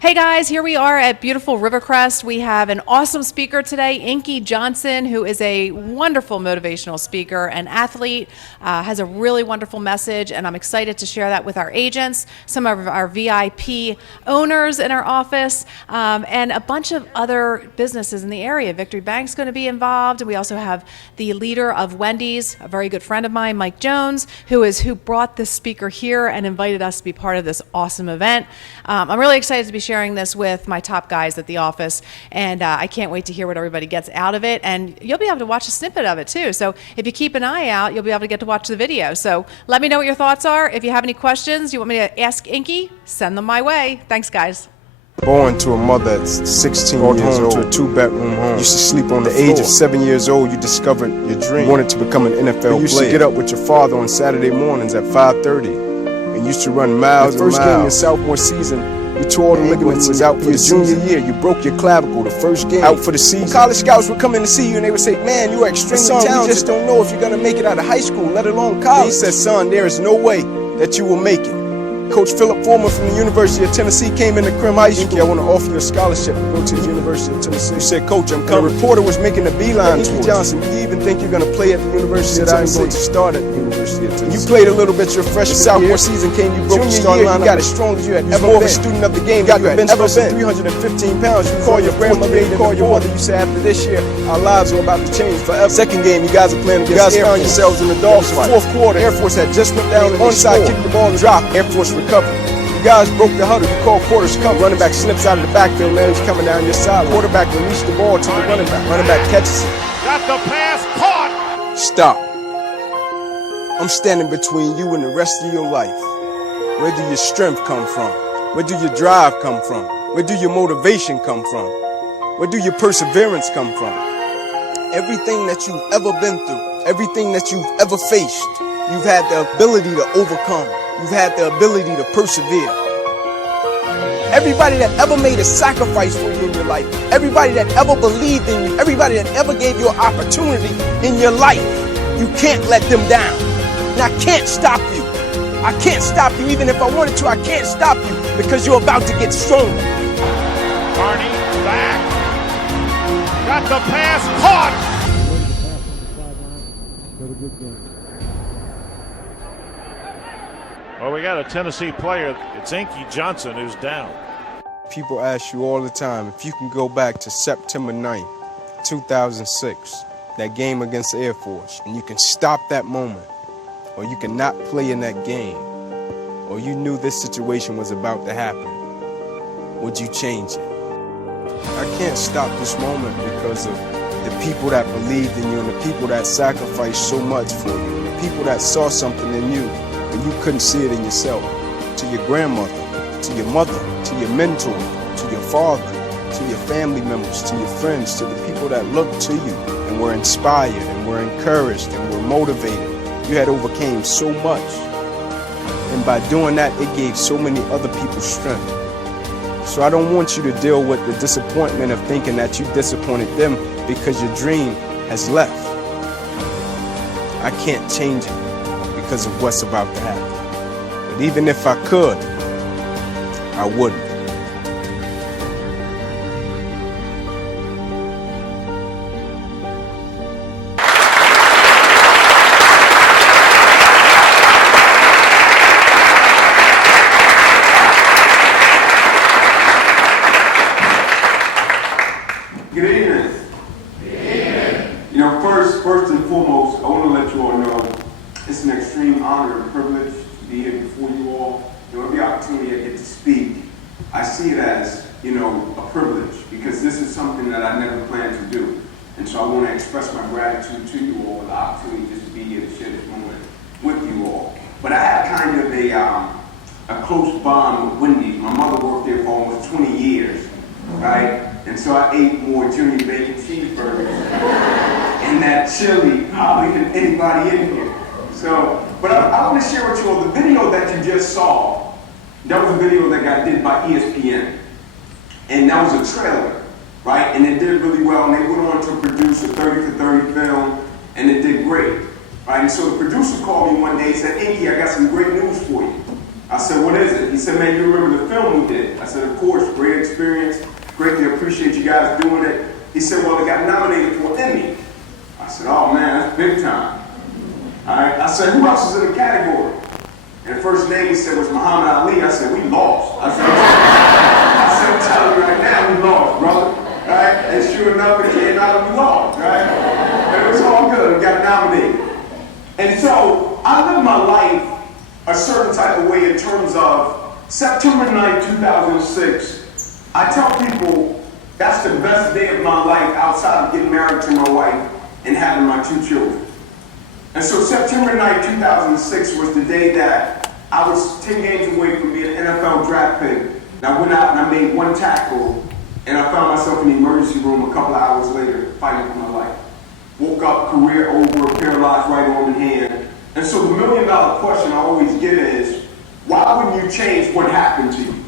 Hey guys, here we are at beautiful Rivercrest. We have an awesome speaker today, Inky Johnson, who is a wonderful motivational speaker and athlete, has a really wonderful message, and I'm excited to share that with our agents, some of our VIP owners in our office, and a bunch of other businesses in the area. Victory Bank's going to be involved, and we also have the leader of Wendy's, a very good friend of mine, Mike Jones, who brought this speaker here and invited us to be part of this awesome event. I'm really excited to be sharing this with my top guys at the office, and I can't wait to hear what everybody gets out of it, and you'll be able to watch a snippet of it too. So if you keep an eye out, you'll be able to get to watch the video. So let me know what your thoughts are. If you have any questions you want me to ask Inky, send them my way. Thanks, guys. Born to a mother at 16 years old, to a two-bedroom home. Used to sleep on the age of 7 years old, you discovered your dream. You wanted to become an NFL player. You used to get up with your father on Saturday mornings at 5:30 and used to run miles and miles. The first game of your sophomore season, you tore the ligaments. Was out for your junior year. You broke your clavicle the first game. Out for the season. When college scouts would come in to see you and they would say, "Man, you are extremely talented. We just don't know if you're going to make it out of high school, let alone college." He said, "Son, there is no way that you will make it." Coach Philip Foreman from the University of Tennessee came into Crim High School. Inky, I want to offer you a scholarship to go to the University of Tennessee. You said, "Coach, I'm coming." The reporter was making a beeline to Inky Johnson. Do you even think you're going to play at the University of Tennessee? I'm going to start at the University of Tennessee. You played a little bit your freshman sophomore season came. You broke the starting lineup. You got as strong as you had ever been. More of a student of the game. You got the bench press 315 pounds. You call your grandmother, you call your mother. You say, "After this year, our lives are about to change forever." Second game, you guys are playing against Air Force. You guys found yourselves in the dogfight. Fourth quarter, Air Force had just went down onside, kicked the ball and dropped. Air Force recovered. You guys broke the huddle. You called quarters come. Running back slips out of the backfield. Man, he's coming down your side. Quarterback released the ball to the running back. Running back catches it. Got the pass caught. Stop. I'm standing between you and the rest of your life. Where do your strength come from? Where do your drive come from? Where do your motivation come from? Where do your perseverance come from? Everything that you've ever been through, everything that you've ever faced, you've had the ability to overcome. You've had the ability to persevere. Everybody that ever made a sacrifice for you in your life, everybody that ever believed in you, everybody that ever gave you an opportunity in your life, you can't let them down. And I can't stop you. I can't stop you. Even if I wanted to, I can't stop you because you're about to get stronger. Carney back. Got the pass caught. Well, we got a Tennessee player. It's Inky Johnson who's down. People ask you all the time if you can go back to September 9th, 2006, that game against the Air Force, and you can stop that moment, or you can not play in that game, or you knew this situation was about to happen, would you change it? I can't stop this moment because of the people that believed in you and the people that sacrificed so much for you, and the people that saw something in you when you couldn't see it in yourself. To your grandmother, to your mother, to your mentor, to your father, to your family members, to your friends, to the people that looked to you and were inspired and were encouraged and were motivated. You had overcame so much. And by doing that, it gave so many other people strength. So I don't want you to deal with the disappointment of thinking that you disappointed them because your dream has left. I can't change it because of what's about to happen. But even if I could, I wouldn't. Good evening. Good evening. You know, first and foremost, I want to let you all know it's an extreme honor and privilege to be here before you all. Every opportunity I get to speak, I see it as, a privilege because this is something that I never planned to do. And so I want to express my gratitude to you all for the opportunity just to be here to share this moment with you all. But I had kind of a close bond with Wendy's. My mother worked there for almost 20 years, right? And so I ate more junior bacon cheeseburgers and that chili probably than anybody in here. So, but I want to share with you all the video that you just saw. That was a video that got did by ESPN. And that was a trailer, right? And it did really well. And they went on to produce a 30 for 30 film, and it did great, right? And so the producer called me one day and said, "Inky, I got some great news for you." I said, what is it? He said, man, you remember the film we did? I said, of course, great experience. Greatly appreciate you guys doing it. He said, well, it got nominated for an Emmy. I said, oh man, that's big time. All right. I said, who else is in the category? And the first name he said was Muhammad Ali. I said, we lost. I said, I'm telling you right now, we lost, brother. Right? And sure enough, it came out and we lost, right? And it was all good. We got nominated. And so I live my life a certain type of way in terms of September 9th, 2006. I tell people that's the best day of my life outside of getting married to my wife and having my 2 children. And so September 9th, 2006 was the day that I was 10 games away from being an NFL draft pick. And I went out and I made 1 tackle, and I found myself in the emergency room a couple of hours later fighting for my life. Woke up, career over, paralyzed right arm and hand. And so the $1 million question I always get is, why wouldn't you change what happened to you?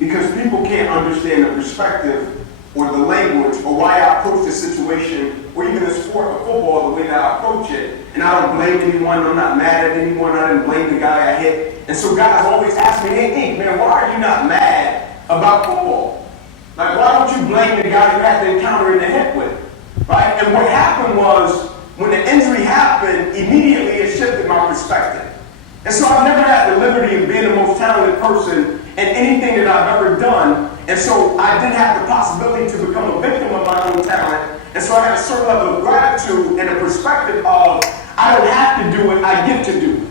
Because people can't understand the perspective or the language or why I approach the situation or even the sport of football the way that I approach it. And I don't blame anyone. I'm not mad at anyone. I didn't blame the guy I hit. And so guys always ask me, hey, Ink, man, why are you not mad about football? Like, why don't you blame the guy you had to encounter in the head with? Right? And what happened was, when the injury happened, immediately it shifted my perspective. And so I've never had the liberty of being the most talented person in anything that I've ever done. And so I didn't have the possibility to become a victim of my own talent. And so I had a certain level of gratitude and a perspective of, I don't have to do it, I get to do it.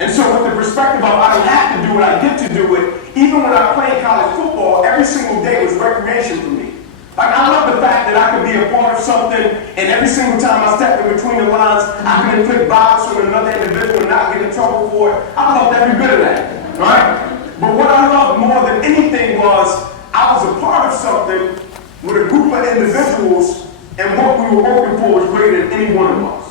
And so with the perspective of, I don't have to do it, I get to do it, even when I played college football, every single day was recreation for me. Like, I love the fact that I could be a part of something, and every single time I stepped in between the lines, I could inflict violence on another individual and not get in trouble for it. I loved every bit of that, right? But what I loved more than anything was, I was a part of something with a group of individuals, and what we were working for was greater than any one of us.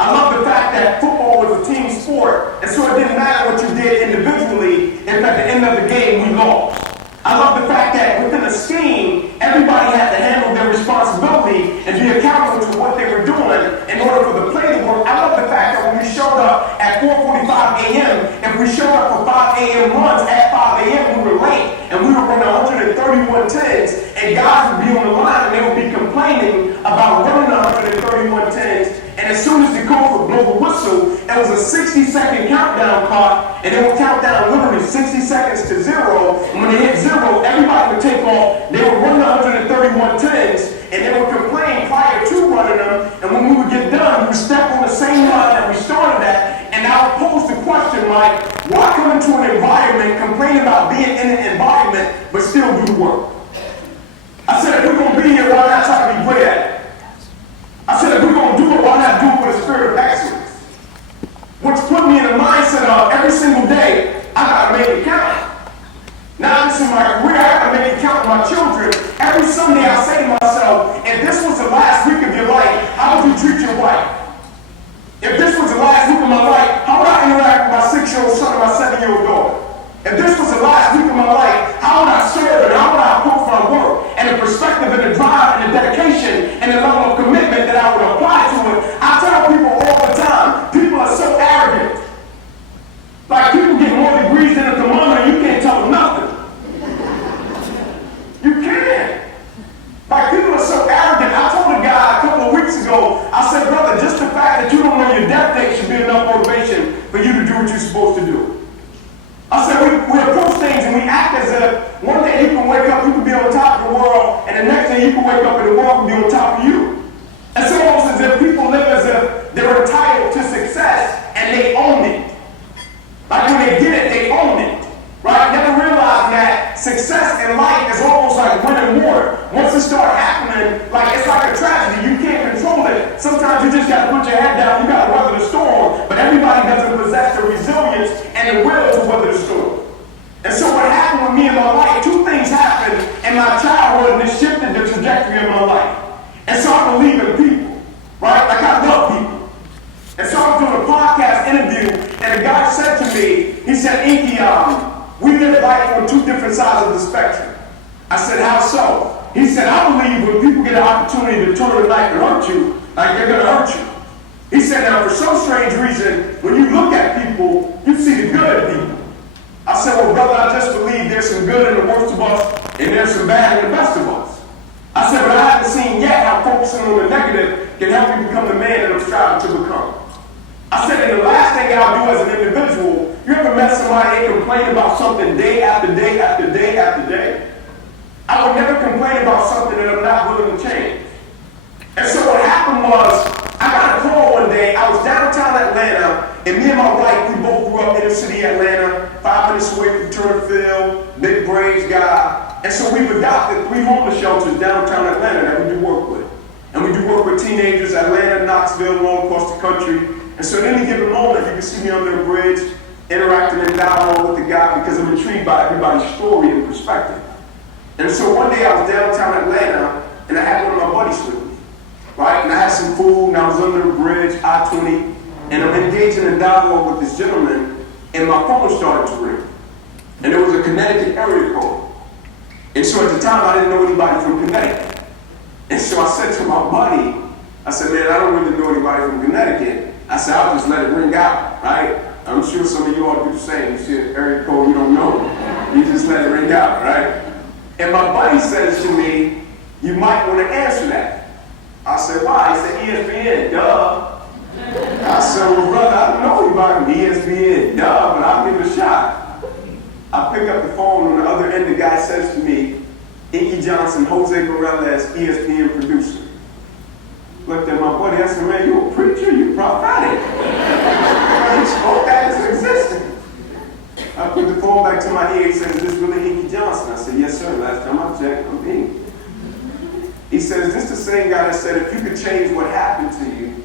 I love the fact that football was a team sport, and so it didn't matter what you did individually, if at the end of the game we lost. I love the fact that within a scheme, everybody had to handle their responsibility and be accountable to what they were doing in order for the play to work. I love the fact that when we showed up at 4:45 a.m., if we showed up for 5 a.m. runs at 5 a.m., we were late, and we were running 131 10s, and guys would be on the line and they would be complaining about running 131 10s. And as soon as the coach would blow the whistle, it was a 60-second countdown clock, and it would count down literally 60 seconds to 0. And when they hit 0, everybody would take off. They would run the 131 10s, and they would complain prior to running them. And when we would get done, we would step on the same line that we started at. And I would pose the question like, why come into an environment, complain about being in an environment, but still do the work? I said, if we're going to be here, why not try to be great at it? I said, if we're going to do it, why not do it with a spirit of excellence? Which put me in the mindset of every single day, I got to make it count. Not just in my career, I got to make it count with my children. Every Sunday I say to myself, if this was the last week of your life, how would you treat your wife? If this was the last week of my life, how would I interact with my 6-year-old son and my 7-year-old daughter? If this was the last week of my life, how would I serve and how would I approach my work? And the perspective and the drive and the dedication and the level of commitment that I would apply to it. I tell people all the time, people are so arrogant. Like, people get more degrees than a thermometer, you can't tell them nothing. You can't. Like, people are so arrogant. I told a guy a couple of weeks ago, I said, brother, just the fact that you don't know your death date should be enough motivation for you to do what you're supposed to do. I said, we approach things and we act as if one day you can wake up, you can be on top of the world, and the next day you can wake up and the world can be on top of you. It's almost as if people live as if they're entitled to success and they own it. Like when they get it, they own it. Right? Never realize that success in life is almost like winning water. Once it starts happening, like it's like a tragedy. You can't control it. Sometimes you just got to put your head down. You got to weather the storm. But everybody doesn't possess the resilience and the will to weather the storm. And so what happened with me in my life, 2 things happened in my childhood and it shifted the trajectory of my life. And so I believe in people. Right? Like I love people. And so I was doing a podcast interview and a guy said to me, he said, Inky, we live life on 2 different sides of the spectrum. I said, how so? He said, I believe when people get an opportunity to turn a knife and hurt you, like they're going to hurt you. He said, now for some strange reason, when you look at people, you see the good in people. brother, I just believe there's some good in the worst of us and there's some bad in the best of us. I said, but I haven't seen yet how focusing on the negative can help you become the man that I'm striving to become. I said, and the last thing I'll do as an individual, you ever met somebody and complain about something day after day after day after day? I would never complain about something that I'm not willing to change. And so what happened was, I got a call one day. I was downtown Atlanta, and me and my wife, we both grew up in the city of Atlanta, 5 minutes away from Turner Field, big Braves guy. And so we've adopted 3 homeless shelters downtown Atlanta that we do work with. And we do work with teenagers, Atlanta, Knoxville, all across the country. And so at any given moment, you can see me under a bridge, interacting in dialogue with the guy because I'm intrigued by everybody's story and perspective. And so one day I was downtown Atlanta, and I had one of my buddies with me, right? And I had some food, and I was under a bridge, I-20, and I'm engaging in dialogue with this gentleman, and my phone started to ring. And there was a Connecticut area code. And so at the time, I didn't know anybody from Connecticut. And so I said to my buddy, I said, man, I don't really know anybody from Connecticut. I said, I'll just let it ring out, right? I'm sure some of you all do the same. You see an area code you don't know, you just let it ring out, right? And my buddy says to me, you might want to answer that. I said, why? He said, ESPN, duh. I said, well, brother, I don't know anybody from ESPN, duh, but I'll give it a shot. I pick up the phone, on the other end, the guy says to me, Inky Johnson, Jose Morales, ESPN producer. Looked at my buddy, I said, man, you a preacher? You prophetic. He spoke that into existence. I put the phone back to my ear. He said, is this really Inky Johnson? I said, yes, sir. Last time I checked, I'm Inky. He said, is this the same guy that said, if you could change what happened to you,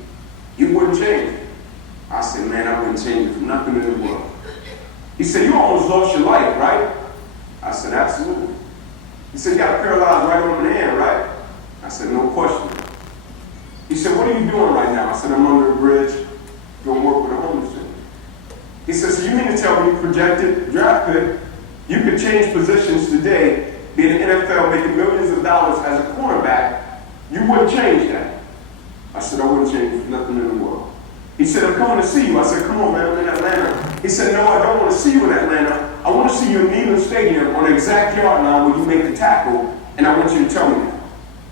you wouldn't change it? I said, man, I wouldn't change it for nothing in the world. He said, you almost lost your life, right? I said, absolutely. He said, you got a paralyzed right arm and hand, right? I said, no question. He said, what are you doing right now? I said, I'm under a bridge, doing work with a homeless gentleman. He said, so you mean to tell me you projected draft pick, you could change positions today, be in the NFL, making millions of dollars as a cornerback, you wouldn't change that? I said, I wouldn't change it for nothing in the world. He said, I'm coming to see you. I said, come on, man, I'm in Atlanta. He said, no, I don't want to see you in Atlanta. I want to see you in Neyland Stadium on the exact yard line where you make the tackle, and I want you to tell me that.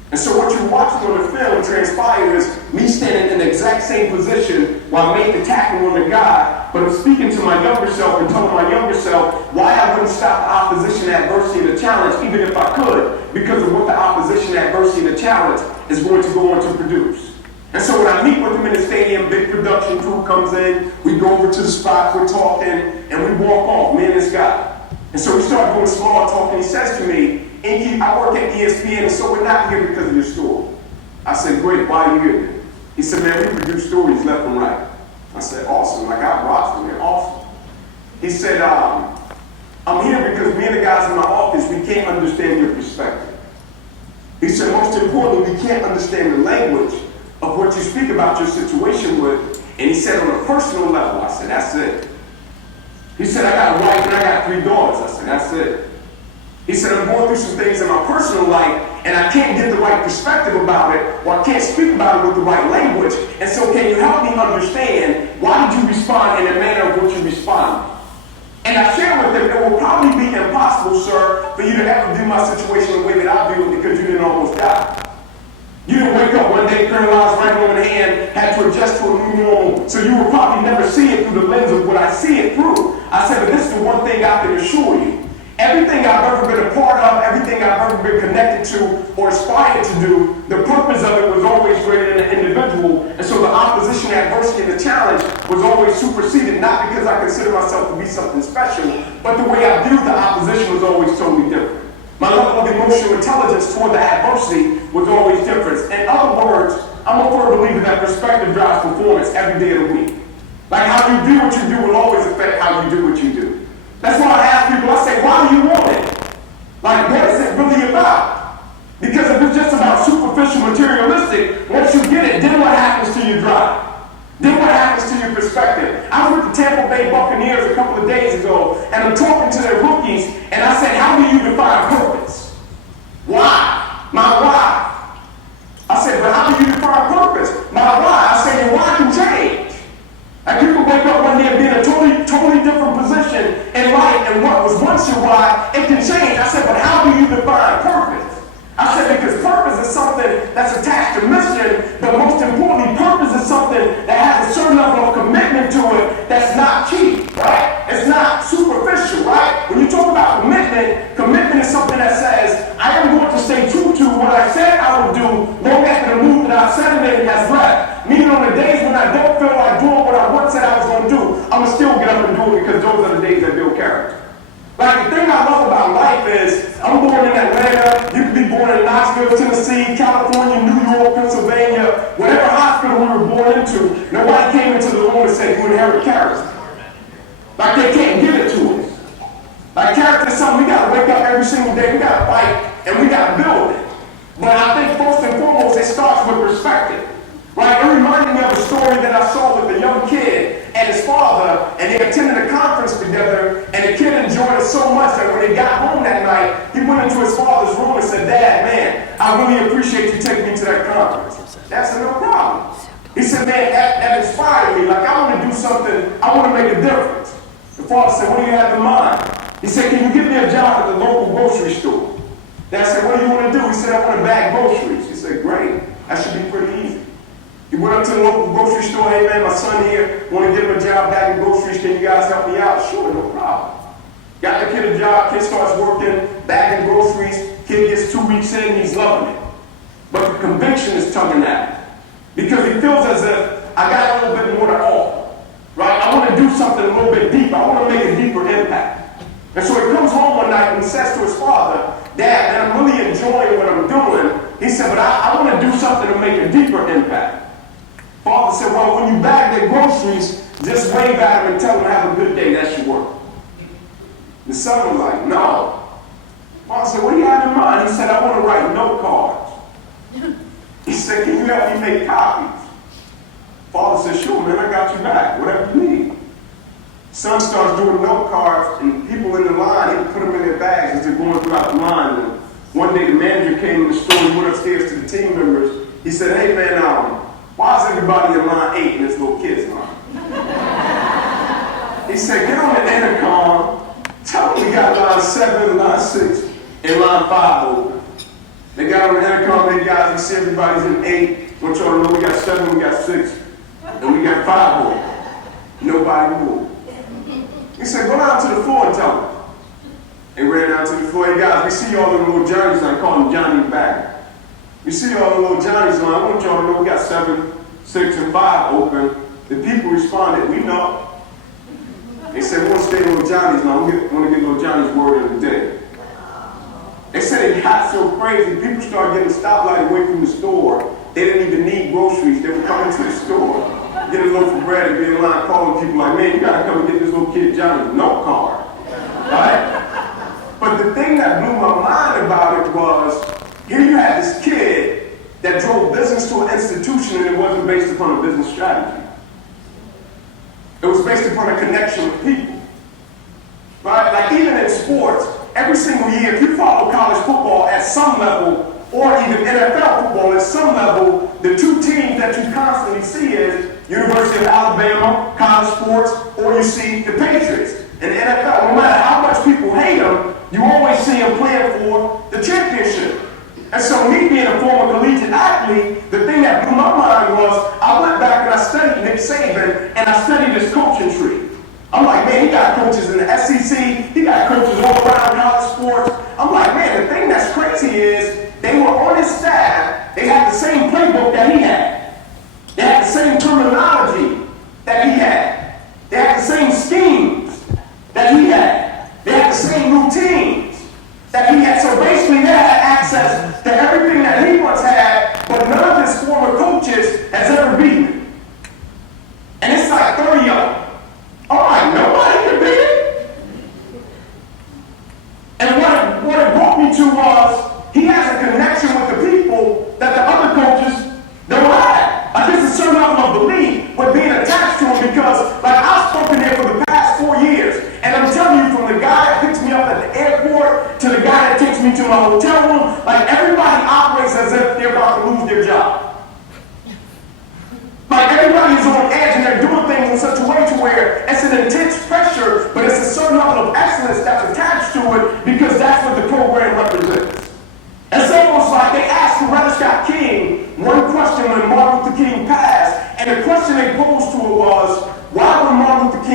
And so what you're watching on the film transpire is me standing in the exact same position while I made the tackle on the guy, but I'm speaking to my younger self and telling my younger self why I wouldn't stop the opposition, adversity, and the challenge, even if I could, because of what the opposition, adversity, and the challenge is going to go on to produce. And so when I meet with him in the stadium, big production crew comes in, we go over to the spot, we're talking, and we walk off, me and this guy. And so we start doing small talk, and he says to me, Inky, I work at ESPN, and so we're not here because of your story. I said, great, why are you here then? He said, man, we produce stories left and right. I said, awesome, like I watched them, they're awesome. He said, I'm here because me and the guys in my office, we can't understand your perspective. He said, most importantly, we can't understand the language of what you speak about your situation with. And he said, on a personal level, I said, that's it. He said, I got a wife and I got 3 daughters. I said, that's it. He said, I'm going through some things in my personal life, and I can't get the right perspective about it, or I can't speak about it with the right language. And so can you help me understand why did you respond in the manner of which you responded? And I shared with them, it will probably be impossible, sir, for you to ever view my situation the way that I view it because you didn't almost die. You didn't wake up one day, paralyzed, right arm in hand, had to adjust to a new normal, so you will probably never see it through the lens of what I see it through. I said, but this is the one thing I can assure you. Everything I've ever been a part of, everything I've ever been connected to or aspired to do, the purpose of it was always greater than the individual. And so the opposition, adversity, and the challenge was always superseded, not because I consider myself to be something special, but the way I viewed the opposition was always totally different. My level of emotional intelligence toward the adversity was always different. In other words, I'm a firm believer that perspective drives performance every day of the week. Like how you do what you do will always affect how you do what you do. That's why I ask people, I say, why do you want it? Like, what is it really about? Because if it's just about superficial, materialistic, once you get it, then what happens to your drive? Then what happens to your perspective? I was with the Tampa Bay Buccaneers a couple of days ago, and I'm talking to their rookies, and I said, how do you define purpose? Why? My why. I said, but how do you define purpose? My why. I said, your why can change. Like you could wake up one day and be in a totally different position in life, and what was one promise you why it can change. I said, but how do you define purpose? I said, because purpose is something that's attached to mission, but most importantly, purpose is something that has a certain level of commitment to it that's not cheap, right? It's not superficial, right? When you talk about commitment, commitment is something that says, I am going to stay true to what I said I would do long after the move that I said it has left. Meaning on the days when I don't feel like doing what I once said I was going to do, I'm going to still get up and do it because those are the days that build character. Like, the thing I love about life is, I'm born in Atlanta, you could be born in Knoxville, Tennessee, California, New York, Pennsylvania, whatever hospital we were born into, nobody came into the room and said, you inherit character. Like, they can't give it to us. Like, character is something we gotta wake up every single day, we gotta fight, and we gotta build it. But I think first and foremost, it starts with perspective. Right? It reminded me of a story that I saw with a young kid and his father, and they attended a conference together, and the kid enjoyed it so much that when they got home that night, he went into his father's room and said, Dad, man, I really appreciate you taking me to that conference. That's no problem. He said, man, that inspired me. Like, I want to do something, I want to make a difference. The father said, what do you have in mind? He said, can you give me a job at the local grocery store? Dad said, what do you want to do? He said, I want to bag groceries. He said, great. That should be pretty easy. He went up to the local grocery store, hey man, my son here, want to give him a job bagging groceries, can you guys help me out? Sure, no problem. Got the kid a job, kid starts working, bagging groceries, kid gets 2 weeks in, he's loving it. But the conviction is tugging at him. Because he feels as if, I got a little bit more to offer. Right? I want to do something a little bit deeper, I want to make a deeper impact. And so he comes home one night and he says to his father, Dad, man, I'm really enjoying what I'm doing. He said, but I want to do something to make a deeper impact. Father said, well, when you bag their groceries, just wave at them and tell them to have a good day, that's your work. The son was like, no. Father said, what do you have in mind? He said, I want to write note cards. He said, can you help me make copies? Father said, sure, man, I got you back, whatever you need. Son starts doing note cards, and people in the line, he would put them in their bags as they're going throughout the line. And one day the manager came in the store, he went upstairs to the team members. He said, hey, man, why is everybody in line 8 in this little kid's line? He said, get on the intercom, tell them we got line 7, line 6, and line 5 open. They got on the intercom, hey guys, you see everybody's in 8. I want y'all to know we got 7, we got 6, and we got 5 open. Nobody moved. He said, go down to the floor and tell them. They ran down to the floor, hey guys, we see all the little Johnnies, I call them Johnny Bag. You see all the little Johnnies on, I want y'all to know we got 7, 6, and 5 open. The people responded, we know. They said, we want to stay little Johnnies now. We want to get little Johnny's word of the day. They said it got so crazy, people started getting a stoplight away from the store. They didn't even need groceries. They would come into the store, get a loaf of bread, and be in line calling people like, man, you got to come and get this little kid Johnny's note card. Right? But the thing that blew my mind about it was, here you had this kid that drove business to an institution and it wasn't based upon a business strategy. It was based upon a connection with people. Right? Like even in sports, every single year, if you follow college football at some level, or even NFL football at some level, the two teams that you constantly see is University of Alabama, college sports, or you see the Patriots. In the NFL, no matter how much people hate them, you always see them playing for the championship. And so me being a former collegiate athlete, the thing that blew my mind was, I went back and I studied Nick Saban, and I studied his coaching tree. I'm like, man, he got coaches in the SEC, he got coaches all around college sports. I'm like, man, the thing that's crazy is, they were on his staff, they had the same playbook that he had. They had the same terminology that he had. They had the same schemes that he had. They had the same routines that he had. So basically they had access to everything that he once had, but none of his former coaches has ever beaten him. And it's like 30 of them. I'm like, nobody can beat it? And what it brought me to was, he has a connection with the people that the other coaches don't have. Like there's a certain level of belief with being attached to him because, like, I've spoken there for the past 4 years, and I'm telling you, from the guy that picks me up at the airport to the guy that takes me to my hotel room, like everybody operates as if they're about to lose their job. Like everybody's on edge and they're doing things in such a way to where it's an intense pressure, but it's a certain level of excellence that's attached to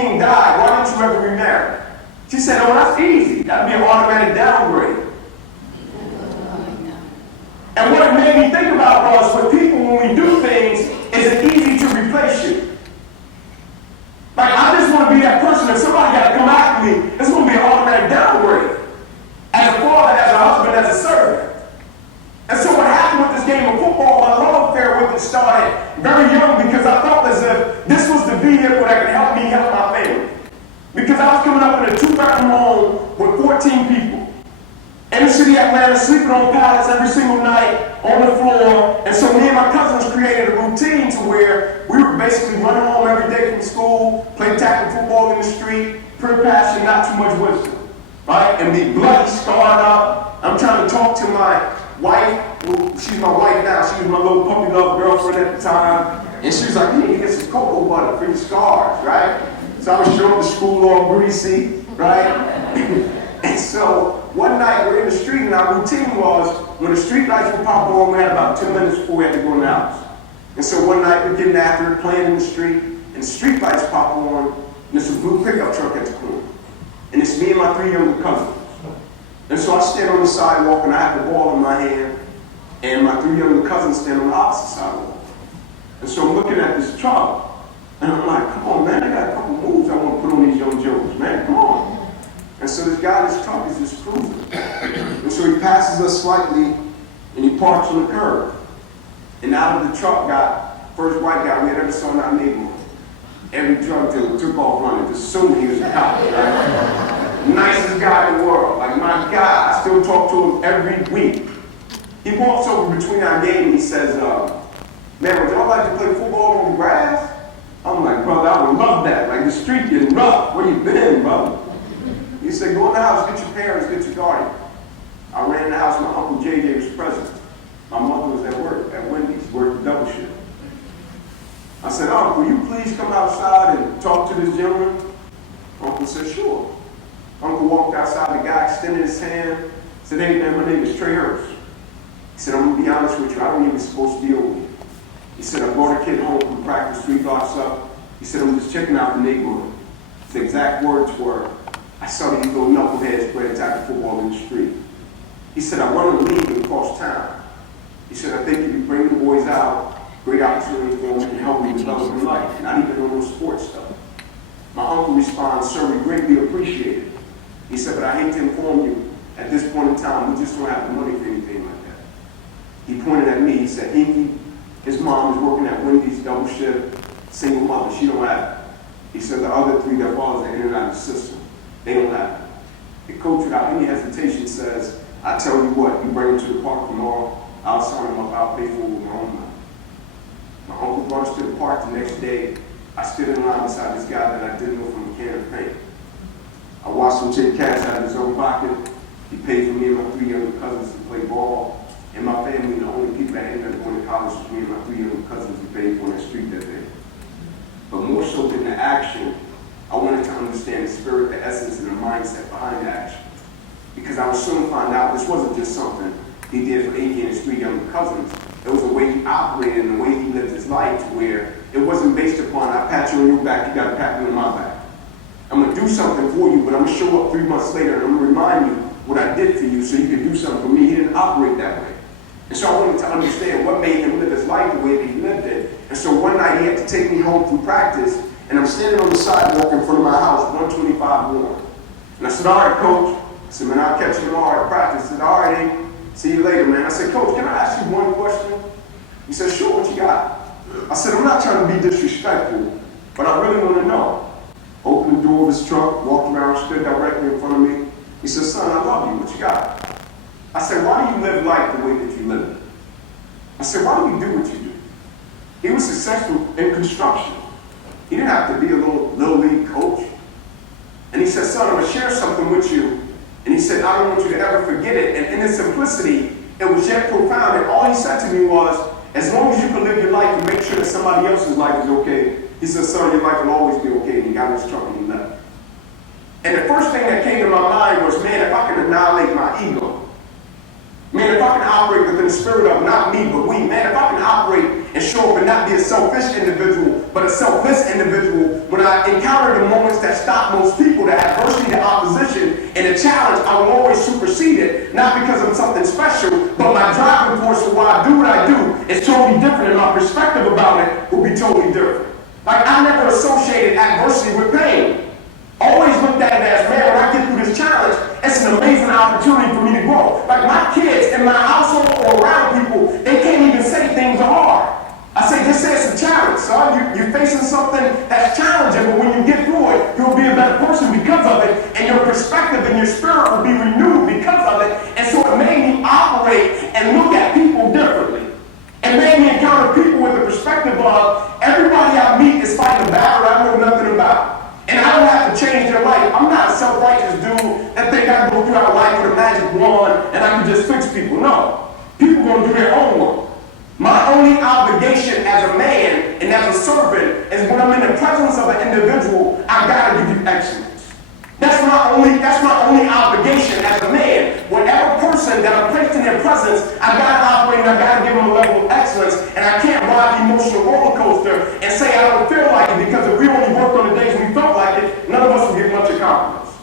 team died. Why didn't you ever remarry? She said, oh, that's easy. That'd be an automatic downgrade. And what it made me think about was, with people, when we do things, is it easy to replace you? Like, I just want to be that person. If somebody got to come after me, it's going to be an automatic downgrade. As a father, as a husband, as a servant. And so what happened with this game of football, my love affair with it started very young, because I felt as if this was the vehicle that could help me help my family. Because I was coming up in a 2-bedroom home with 14 people. In the city of Atlanta, sleeping on pallets every single night on the floor. And so me and my cousins created a routine to where we were basically running home every day from school, playing tackle football in the street, pure passion, not too much wisdom. Right? And be bloody, scarred up. I'm trying to talk to my wife. Well, she's my wife now. She was my little puppy love girlfriend at the time. And she was like, you need to get some cocoa butter for your scars, right? So I was showing up to school all greasy, right? And so one night we're in the street, and our routine was, when the street lights would pop on, we had about 10 minutes before we had to go in the house. And so one night we're getting after it, playing in the street, and the street lights pop on, and there's a blue pickup truck at the corner. And it's me and my 3 younger cousins. And so I stand on the sidewalk, and I have the ball in my hand, and my 3 younger cousins stand on the opposite sidewalk. And so I'm looking at this truck, and I'm like, come on, man, I got a couple moves I want to put on these young jokers, man, come on. And so this guy, this truck is just cruising. And so he passes us slightly, and he parks on the curb. And out of the truck got first white guy we had ever saw in our neighborhood. Every drug dealer took off running, just assuming he was a cop, right? Nicest guy in the world. Like, my God, I still talk to him every week. He walks over between our game and he says, man, would y'all like to play football on the grass? I'm like, brother, I would love that. Like, the street getting rough. Where you been, brother? He said, go in the house, get your parents, get your guardian. I ran in the house, my Uncle JJ was present. My mother was at work, at Wendy's, worked the double shift. I said, Uncle, will you please come outside and talk to this gentleman? Uncle said, sure. Uncle walked outside, the guy extended his hand, said, hey man, my name is Trey Hurst. He said, I'm gonna be honest with you, I don't even supposed to be over here. He said, I brought a kid home from practice 3 blocks up. He said, I'm just checking out the neighborhood. His exact words were, I saw these little knuckleheads playing tackle football in the street. He said, I run a league across town. He said, I think if you bring the boys out, great opportunity for them to help them develop their life, not even on those sports stuff. My uncle responds, sir, we greatly appreciate it. He said, but I hate to inform you, at this point in time, we just don't have the money for anything like that. He pointed at me, he said, Inky, his mom is working at Wendy's double shift, single mother, she don't have it. He said, the other 3, their fathers are in and out of the system. They don't have it. The coach, without any hesitation, says, I tell you what, you bring him to the park tomorrow, I'll sign him up, I'll pay for it with my own money. My uncle brought us to the park the next day. I stood in line beside this guy that I didn't know from a can of paint. I watched him take cash out of his own pocket. He paid for me and my 3 younger cousins to play ball. And my family, the only people that ended up going to college was me and my 3 younger cousins who paid for on that street that day. But more so than the action, I wanted to understand the spirit, the essence, and the mindset behind the action. Because I was soon to find out this wasn't just something he did for Inky and his 3 younger cousins. It was a way he operated and the way he lived his life to where it wasn't based upon, I pat you on your back, you got to pat me on my back. I'm going to do something for you, but I'm going to show up 3 months later and I'm going to remind you what I did for you so you can do something for me. He didn't operate that way. And so I wanted to understand what made him live his life the way that he lived it. And so one night he had to take me home from practice, and I'm standing on the sidewalk in front of my house, 125 Warren. And I said, all right, coach. I said, man, I'll catch you tomorrow at practice. He said, all right, Inky. See you later, man. I said, coach, can I ask you one question? He said, sure, what you got? I said, I'm not trying to be disrespectful, but I really want to know. Opened the door of his truck, walked around, stood directly in front of me. He said, son, I love you. What you got? I said, why do you live life the way that you live it? I said, why do you do what you do? He was successful in construction. He didn't have to be a little league coach. And he said, son, I'm going to share something with you. And he said, I don't want you to ever forget it. And in its simplicity, it was yet profound. And all he said to me was, as long as you can live your life and make sure that somebody else's life is okay, he said, son, your life will always be okay. And he got in his truck and he left. And the first thing that came to my mind was, man, if I can annihilate my ego, man, if I can operate within the spirit of not me, but we, man, if I can operate and show up and not be a selfish individual, but a selfless individual. When I encounter the moments that stop most people, the adversity, the opposition, and the challenge, I will always supersede it, not because I'm something special, but my driving force for why I do what I do is totally different, and my perspective about it will be totally different. Like, I never associated adversity with pain. Always looked at it as, man, when I get through this challenge, it's an amazing opportunity for me to grow. Like, my kids in my household or around people, they can't even say things are hard. I say, just say it's a challenge, son. You're facing something that's challenging, but when you get through it, you'll be a better person because of it, and your perspective and your spirit will be renewed because of it. And so it made me operate and look at people differently. It made me encounter people with the perspective of, everybody I meet is fighting a battle I know nothing about. And I don't have to change their life. I'm not a self-righteous dude that think I can go throughout life with a magic wand and I can just fix people. No. People going to do their own work. My only obligation as a man and as a servant is when I'm in the presence of an individual, I got to give you excellence. That's my only obligation as a man. Whatever person that I'm placed in their presence, I got to operate and I got to give them a level of excellence. And I can't ride the emotional roller coaster and say I don't feel like it, because if we only worked on the days we felt like it, none of us would get much accomplished.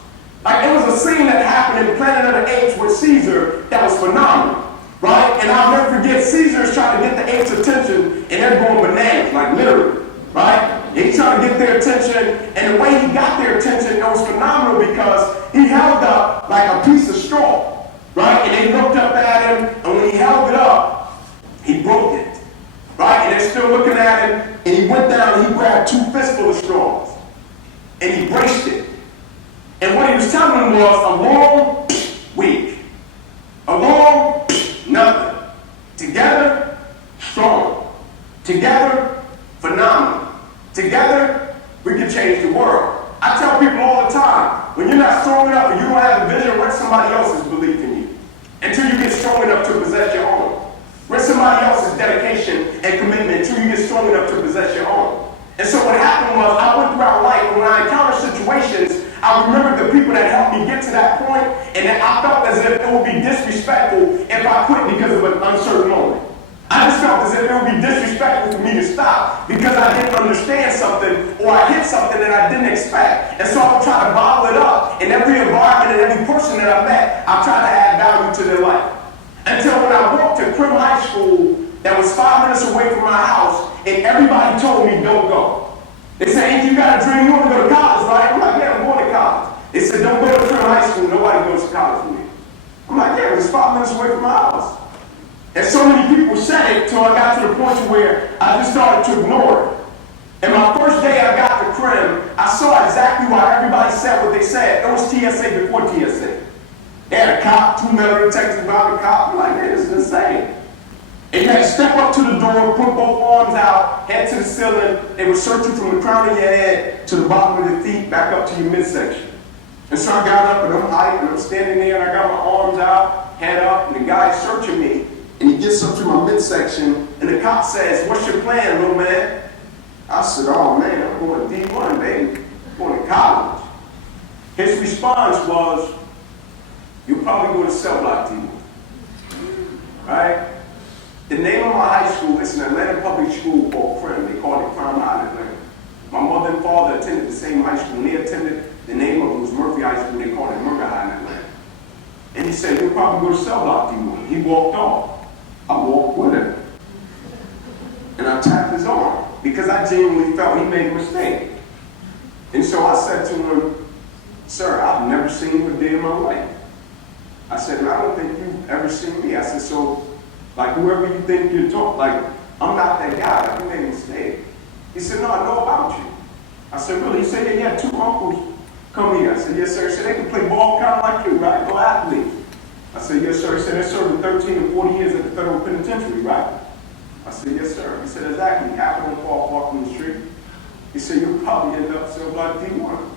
Like, it was a scene that happened in Planet of the Apes with Caesar that was phenomenal. Right? And I'll never forget, Caesar's trying to get the apes' attention, and they're going bananas, like literally. Right? He's trying to get their attention, and the way he got their attention, it was phenomenal because he held up like a piece of straw. Right? And they looked up at him, and when he held it up, he broke it. Right? And they're still looking at him, and he went down and he grabbed 2 fistfuls of straws, and he braced it. And what he was telling them was, a long week. A long nothing. Together, strong. Together, phenomenal. Together, we can change the world. I tell people all the time, when you're not strong enough and you don't have a vision, rent somebody else's belief in you. Until you get strong enough to possess your own. Rent somebody else's dedication and commitment until you get strong enough to possess your own. And so what happened was, I went throughout life, and when I encountered situations, I remembered the people that helped me get to that point, and that I felt as if it would be disrespectful if I quit because of an uncertain moment. I just felt as if it would be disrespectful for me to stop because I didn't understand something, or I hit something that I didn't expect. And so I would try to bottle it up. In every environment and every person that I met, I tried to add value to their life. Until when I walked to Prim High School that was 5 minutes away from my house, and everybody told me, don't go. They said, Inky, you got a dream, you want to go to college, right? I'm like, yeah, I'm going to college. They said, don't go to Prim High School, nobody goes to college with me. I'm like, yeah, it was 5 minutes away from my house. And so many people said it till I got to the point where I just started to ignore it. And my first day I got to Prim, I saw exactly why everybody said what they said. It was TSA before TSA. They had a cop, 2 metal detectives behind the cop. I'm like, man, this is insane. And you had to step up to the door, put both arms out, head to the ceiling. They were searching from the crown of your head to the bottom of your feet, back up to your midsection. And so I got up, and I'm hyped, and I'm standing there, and I got my arms out, head up, and the guy's searching me. And he gets up to my midsection, and the cop says, what's your plan, little man? I said, oh man, I'm going to D1, baby. I'm going to college. His response was, you'll probably go to cell block D1. Right? The name of my high school is an Atlanta public school called Prim. They called it Crown High in Atlanta. My mother and father attended the same high school, and they attended, the name of it was Murphy High School. They called it Murphy High in Atlanta. And he said, you'll probably go to cell block D1. He walked off. I walked with him. And I tapped his arm because I genuinely felt he made a mistake. And so I said to him, sir, I've never seen you a day in my life. I said, and I don't think you've ever seen me. I said, so, like, whoever you think you're talking, like, I'm not that guy. Like, you made a mistake. He said, no, I know about you. I said, really? He said, yeah, you had 2 uncles come here. I said, yes, sir. He said, they can play ball kind of like you, right? No athlete. I said, yes, sir. He said, they're serving 13 and 40 years at the federal penitentiary, right? I said, yes, sir. He said, exactly. Half of them fall far from the street. He said, you'll probably end up cell block D1.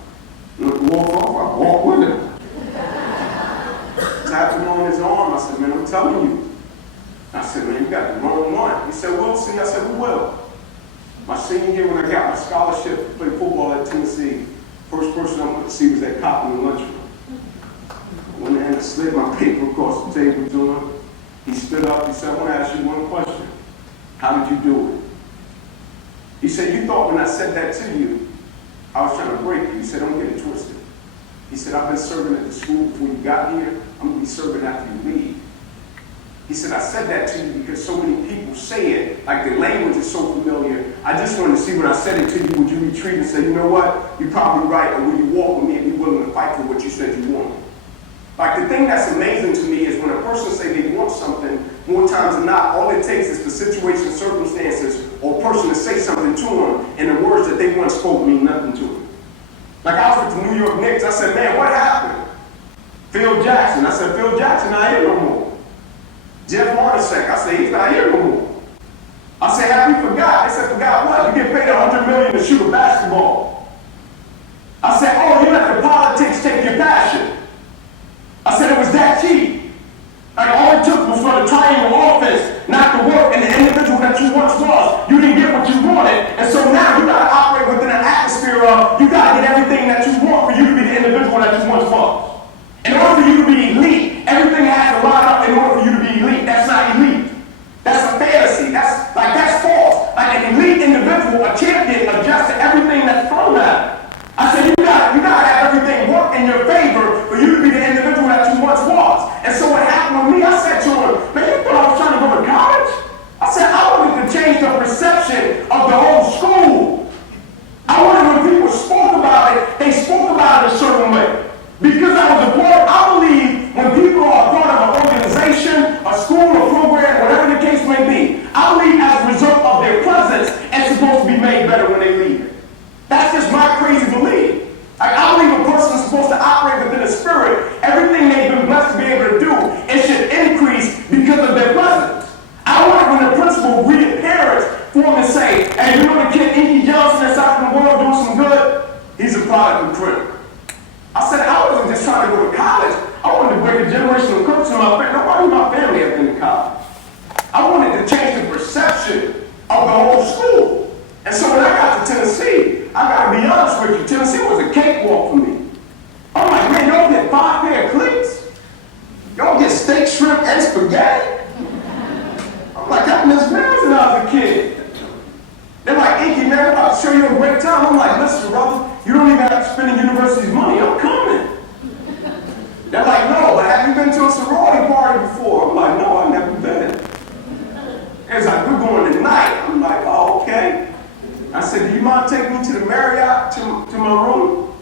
And walk off, I walk with him. Tapped him on his arm. I said, man, I'm telling you. I said, man, you got the wrong one. He said, we'll see. I said, we will. My senior year, when I got my scholarship to play football at Tennessee, first person I went to see was that cop in the lunchroom. I went in and slid my paper across the table to him. He stood up. He said, I want to ask you one question. How did you do it? He said, you thought when I said that to you, I was trying to break you. He said, don't get it twisted. He said, I've been serving at the school before you got here. I'm going to be serving after you leave. He said, I said that to you because so many people say it, like the language is so familiar. I just wanted to see when I said it to you, would you retreat and say, you know what, you're probably right, or will you walk with me and be willing to fight for what you said you wanted? Like the thing that's amazing to me is when a person say they want something, more times than not, all it takes is for situations, circumstances, or a person to say something to them, and the words that they once spoke mean nothing to them. Like I was with the New York Knicks, I said, man, what happened? Phil Jackson. I said, Phil Jackson not here no more. Jeff Hornacek, I said, he's not here no more. I said, have you forgot? They said, forgot what? You get paid $100 million to shoot a basketball. I said, oh, you let the politics take your passion. I said, it was that cheap. Like all it took was for the triangle offense not to work, and the individual that you once was, you didn't get what you wanted, and so now you gotta operate within an atmosphere of, you gotta get everything that you want for you to be the individual that you once was. In order for you to be elite, everything has to line up in order for you to be elite. That's not elite. That's a fantasy. That's false. Like an elite individual, a champion, adjusts to everything that's thrown at him. I said, you gotta have everything work in your favor for you to be the individual that you once was. And so what happened with me, I said to him, man, you thought I was trying to go to college? I said, I wanted to change the perception of the whole school. I wanted when people spoke about it, they spoke about it a certain way. Because I was a part, I believe when people are a part of an organization, a school, a program, whatever the case may be, I believe as a result of their presence, it's supposed to be made better when they leave. That's just my crazy belief. Like, I believe a person is supposed to operate within the spirit. Everything they've been blessed to be able to do, it should increase because of their presence. I want when the principal greeted parents for them to say, hey, you know the kid Inky Johnson that's out in the world doing some good? He's a product of critical. I said, I wasn't just trying to go to college. I wanted to break a generational curse in my family. Nobody in my family has been to college. I wanted to change the perception of the whole school. And so when I got to Tennessee, I got to be honest with you, Tennessee was a cakewalk for me. I'm like, man, y'all get 5 pair of cleats? Y'all get steak, shrimp, and spaghetti? I'm like, I missed meals when I was a kid. They're like, Inky, man, I'm about to show you a great time. I'm like, listen, brother, you don't even have to spend the university's money. I'm coming. They're like, no, but have you been to a sorority party before? I'm like, no, I've never been. It's like, we're going tonight. I'm like, oh, okay. I said, do you mind taking me to the Marriott, to my room?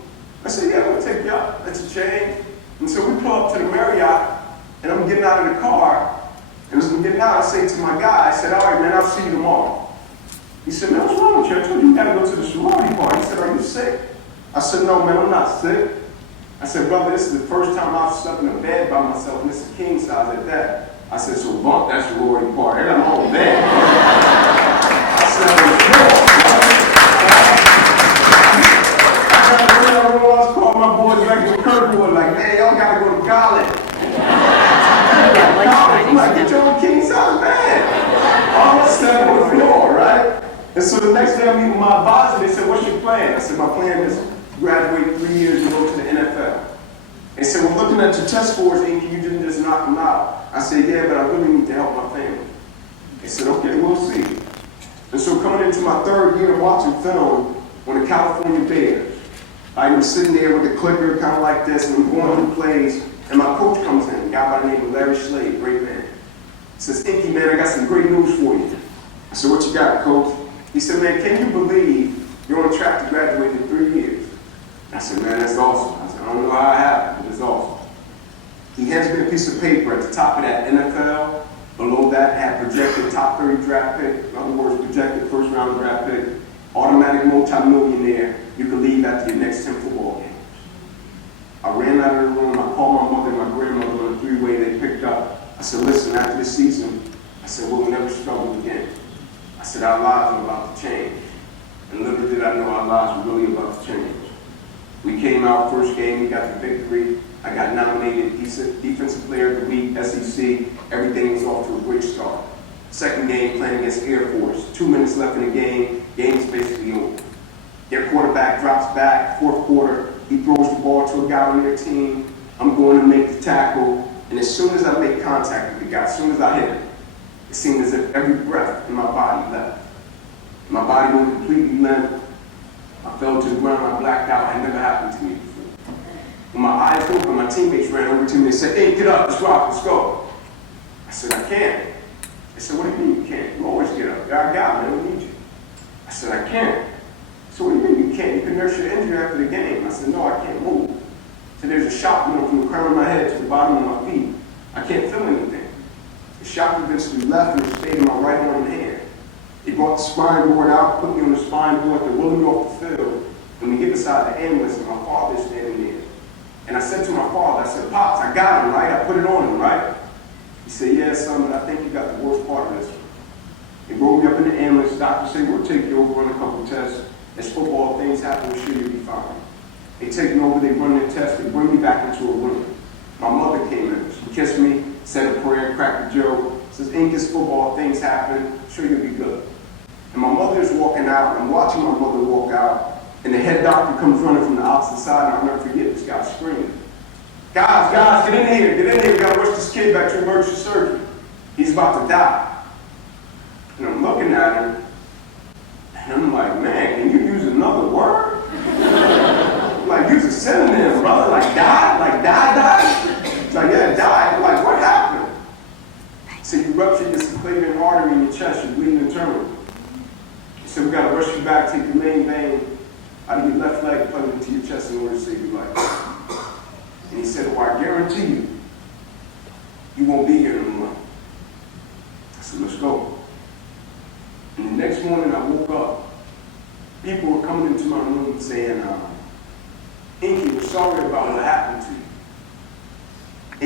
I said, yeah, we'll take you out. That's a change. And so we pull up to the Marriott, and I'm getting out of the car. And as I'm getting out, I say to my guy, I said, all right, man, I'll see you tomorrow. He said, man, what's wrong with you? I told you you gotta go to the sorority party. He said, are you sick? I said, no, man, I'm not sick. I said, brother, this is the first time I've slept in a bed by myself, and this is king size at that. I said, so bump that sorority party. I'm on bed. I said, I was calling my boys back to Kirkwood, like, man, y'all gotta go to college. I'm like, get your own king size bed. All that stuff on the floor, right? And so the next day I meet with my advisor, they said, what's your plan? I said, my plan is graduate 3 years and go to the NFL. They said, we're looking at your test scores, Inky, you didn't just knock them out. I said, yeah, but I really need to help my family. They said, okay, we'll see. And so coming into my 3rd year watching film on the California Bears, I'm sitting there with the clicker kind of like this, and I'm going through plays, and my coach comes in, a guy by the name of Larry Slade, great man. He says, Inky, man, I got some great news for you. I said, what you got, coach? He said, man, can you believe you're on track to graduate in 3 years? I said, man, that's awesome. I said, I don't know how it happened, but it's awesome. He hands me a piece of paper at the top of that NFL. Below that had projected top 30 draft pick. In other words, projected 1st round draft pick. Automatic multi-millionaire. You can leave after your next 10 football games. I ran out of the room. I called my mother and my grandmother on a 3-way. They picked up. I said, listen, after this season, I said, we'll never struggle again. I said, our lives are about to change. And little did I know our lives were really about to change. We came out, first game, we got the victory. I got nominated Defensive Player of the Week, SEC. Everything was off to a great start. Second game, playing against Air Force. 2 minutes left in the game. Game's basically over. Their quarterback drops back, 4th quarter. He throws the ball to a guy on their team. I'm going to make the tackle. And as soon as I make contact with the guy, as soon as I hit him, it seemed as if every breath in my body left. My body went completely limp. I fell to the ground, I blacked out. It never happened to me before. When my eyes opened, my teammates ran over to me and said, "Hey, get up, let's rock, let's go." I said, "I can't." They said, "What do you mean you can't? You always get up. You're our guy, man, we need you." I said, "I can't." So what do you mean you can't? You can nurse your injury after the game. I said, "No, I can't move." So there's a shock, from the crown of my head to the bottom of my feet. I can't feel anything. The shock eventually left and it stayed in my right arm and hand. He brought the spine board out, put me on the spine board, they're wheeling me off the field. When we get beside the ambulance, and my father's standing there. And I said to my father, I said, "Pops, I got him, right? I put it on him, right?" He said, "Yeah, son, I think you got the worst part of this one." He rolled me up in the ambulance. Doctor said, "We'll take you over, run a couple tests. As football things happen, we're sure you'll be fine." They take me over, they run their tests, they bring me back into a room. My mother came in. She kissed me, said a prayer, cracked a joke, says, "Inky, it's football, things happen, sure you'll be good." And my mother is walking out, and I'm watching my mother walk out, and the head doctor comes running from the opposite side, and I'll never forget this guy screaming, Guys, get in here, we gotta rush this kid back to emergency surgery. He's about to die." And I'm looking at him, and I'm like, "Man, can you use another word? Like, use a synonym, brother, like die? Like die? It's like, "Yeah, die." I'm like, "What happened?" So you ruptured your subclavian artery in your chest, you're bleeding internally. He said, "We gotta rush you back, take the main vein out of your left leg, plug it into your chest in order to save your life." And he said, "Well, I guarantee you, you won't be here in a month." I said, "Let's go." And the next morning I woke up, people were coming into my room saying, "Inky, we're sorry about what happened to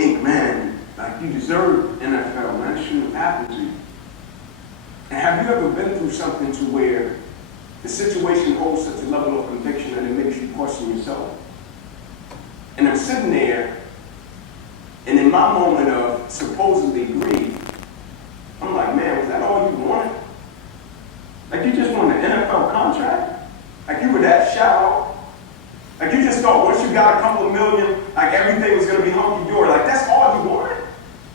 you. Ink, man, like you deserve NFL, man, it shouldn't have happened to you." And have you ever been through something to where the situation holds such a level of conviction that it makes you question yourself? And I'm sitting there, and in my moment of supposedly grief, I'm like, "Man, was that all you wanted? Like you just wanted an NFL contract? Like you were that shallow? Like you just thought once you got a couple of million, like everything was gonna be hunky-dory. Like that's all you wanted?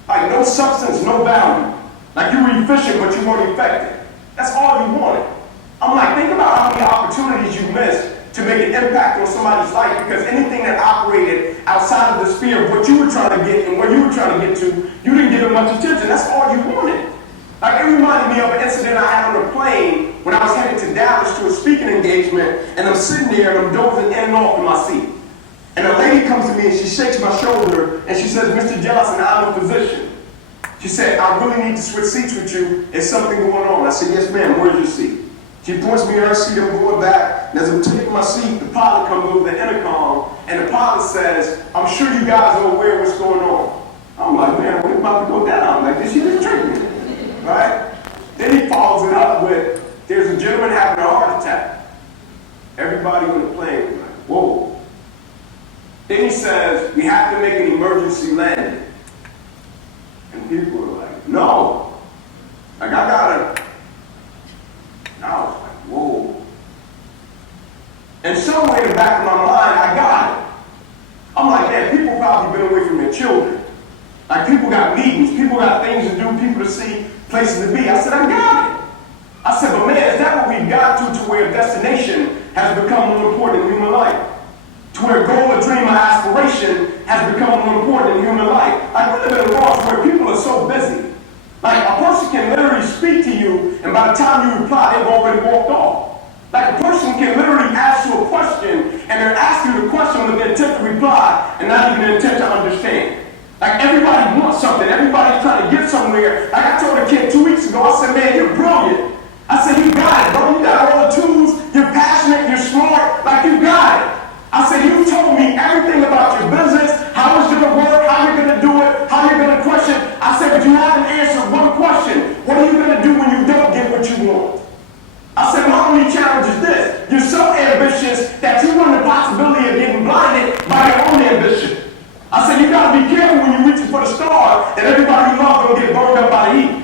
Like no substance, no value. Like you were efficient, but you weren't effective. That's all you wanted." I'm like, think about how many opportunities you missed to make an impact on somebody's life, because anything that operated outside of the sphere of what you were trying to get and where you were trying to get to, you didn't give it much attention. That's all you wanted. Like it reminded me of an incident I had on a plane when I was headed to Dallas to a speaking engagement, and I'm sitting there and I'm dozing in and off in my seat. And a lady comes to me and she shakes my shoulder and she says, "Mr. Johnson, I'm a physician." She said, "I really need to switch seats with you. There's something going on." I said, "Yes, ma'am, where's your seat?" She points me to her seat, I'm going back, and as I'm taking my seat, the pilot comes over the intercom, and the pilot says, "I'm sure you guys are aware of what's going on." I'm like, "Man, we're about to go down. Like, did she just trick me?" Right? Then he follows it up with, "There's a gentleman having a heart attack." Everybody on the plane was like, "Whoa." Then he says, "We have to make an emergency landing." And people were like, "No. Like, I gotta." And I was like, "Whoa." And somewhere in the back of my mind, I got it. I'm like, man, people probably been away from their children. Like, people got meetings, people got things to do, people to see, places to be. I said, I got it. I said, but man, is that what we've got to where destination has become more important in human life? To where goal, a dream, or aspiration has become more important in human life? I live in a world where people are so busy. Like, a person can literally speak to you, and by the time you reply, they've already walked off. Like, a person can literally ask you a question, and they're asking you the question with the intent to reply, and not even the intent to understand. Like, everybody wants something. Everybody's trying to get somewhere. Like, I told a kid 2 weeks ago, I said, man, you're brilliant. I said, you got it, bro. You got all the tools. You're passionate. You're smart. Like, you got it. I said, you told me everything about your business, how it's going to work, how you're going to do it, how you're going to crush it. I said, but you haven't answered one question. What are you going to do when you don't get what you want? I said, my only challenge is this. You're so ambitious that you run the possibility of getting blinded by your own ambition. I said, you got to be careful when you're reaching for the star that everybody you love don't get burned up by the heat.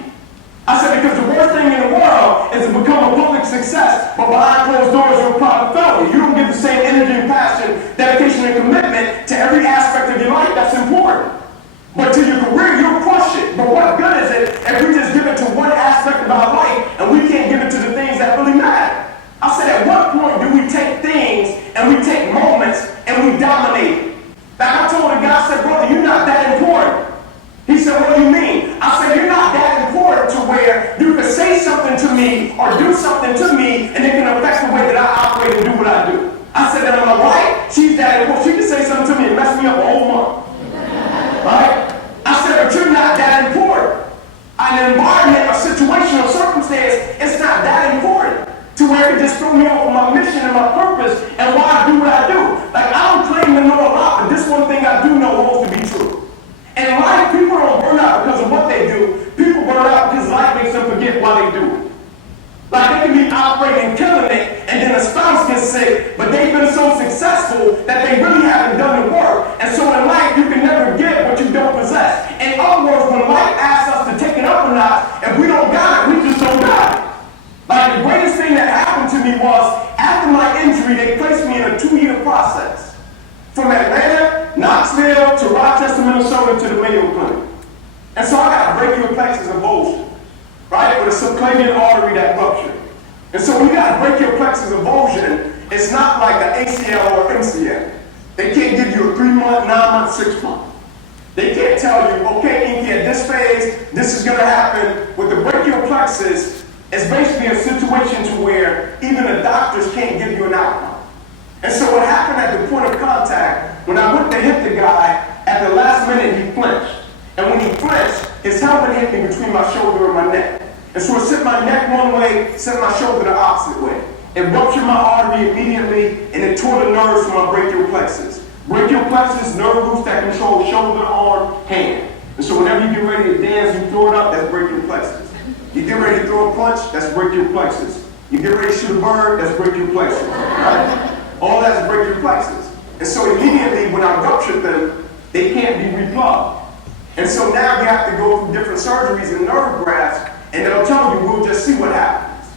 I said, because the worst thing in the world is to become a public success, but behind closed doors you're a private failure. You don't give the same energy and passion, dedication and commitment to every aspect of your life that's important. But to your career, you'll crush it. But what good is it if we just give it to one aspect of our life and we can't give it to the things that really matter? me dominated. Like I told the guy, I said, brother, you're not that important. He said, what do you mean? I said, you're not that important to where you can say something to me or do something to me and it can affect the way that I operate and do what I do. I said, and my wife, she's that important. She can say something to me and mess me up a whole month. Right? I said, but you're not that important. An environment, a situation, a circumstance, it's not that important to where it just threw me off of my mission and my purpose and why I do what I do. Like, I don't claim to know a lot, but this one thing I do know holds to be true. And in life, people don't burn out because of what they do. People burn out because life makes them forget why they do it. Like, they can be operating, killing it, and then a spouse gets sick, but they've been so successful that they really haven't done the work. And so in life, you can never get what you don't possess. In other words, when life asks us to take it up a notch, if we don't got it, we just don't got it. Like, the greatest thing that happened to me was, after my injury, they placed me in a 2-year process. From Atlanta, Knoxville, to Rochester, Minnesota, to the Mayo Clinic. And so I got a brachial plexus avulsion, right, with a subclavian artery that ruptured. And so when you got a brachial plexus avulsion, it's not like an ACL or MCL. They can't give you a 3-month, 9-month, 6-month. They can't tell you, okay, Inky, at this phase, this is going to happen. With the brachial plexus, it's basically a situation to where even the doctors can't give you an outcome. And so what happened at the point of contact, when I went to hit the guy, at the last minute he flinched. And when he flinched, his helmet hit me between my shoulder and my neck. And so it sent my neck one way, sent my shoulder the opposite way. It ruptured my artery immediately, and it tore the nerves from my brachial plexus. Brachial plexus, nerve roots that control shoulder, arm, hand. And so whenever you get ready to dance, you throw it up, that's brachial plexus. You get ready to throw a punch, that's brachial plexus. You get ready to shoot a bird, that's brachial plexus. Right? All that's brachial plexus. And so immediately when I ruptured them, they can't be replugged. And so now you have to go through different surgeries and nerve grafts, and they'll tell you, we'll just see what happens.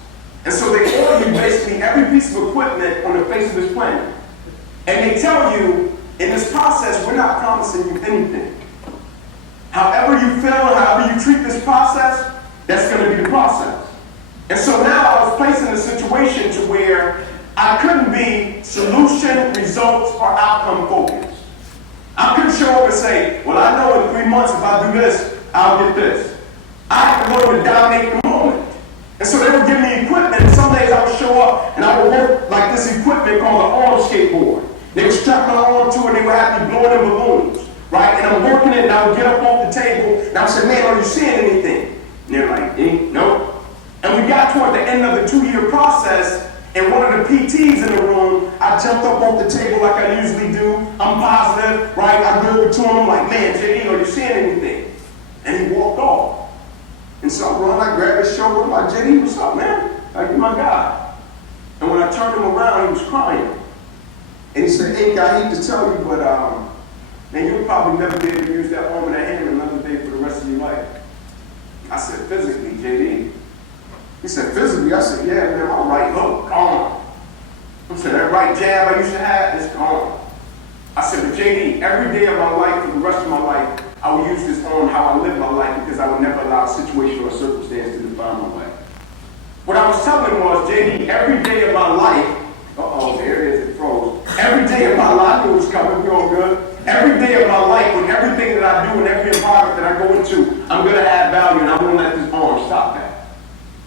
And so they order you basically every piece of equipment on the face of this planet. And they tell you, in this process, we're not promising you anything. However you feel and however you treat this process, that's going to be the process. And so now I was placed in a situation to where I couldn't be solution, results, or outcome focused. I couldn't show up and say, well, I know in 3 months if I do this, I'll get this. I have to learn to dominate the moment. And so they would give me equipment, and some days I would show up and I would work like this equipment called an arm skateboard. They would strap my arm to it and they would have me blowing in balloons, right? And I'm working it and I would get up off the table and I would say, man, are you seeing anything? And they're like, nope. And we got toward the end of the 2-year process, and one of the PTs in the room, I jumped up off the table like I usually do. I'm positive, right? I go over to him, I'm like, man, JD, are you seeing anything? And he walked off. And so I run, I grab his shoulder, I'm like, JD, what's up, man? Like, you're my guy. And when I turned him around, he was crying. And he said, Inky, I hate to tell you, but man, you'll probably never be able to use that arm and that hand another day for the rest of your life. I said, physically, JD. He said, physically? I said, yeah, man, my right hook, gone. I said, that right jab I used to have, it's gone. I said, but JD, every day of my life, for the rest of my life, I will use this on how I live my life because I would never allow a situation or a circumstance to define my life. What I was telling him was, JD, every day of my life, there it is, it froze. Every day of my life, it was coming, we're all good. Every day of my life, with everything that I do and every environment that I go into, I'm going to add value and I'm going to let this arm stop that.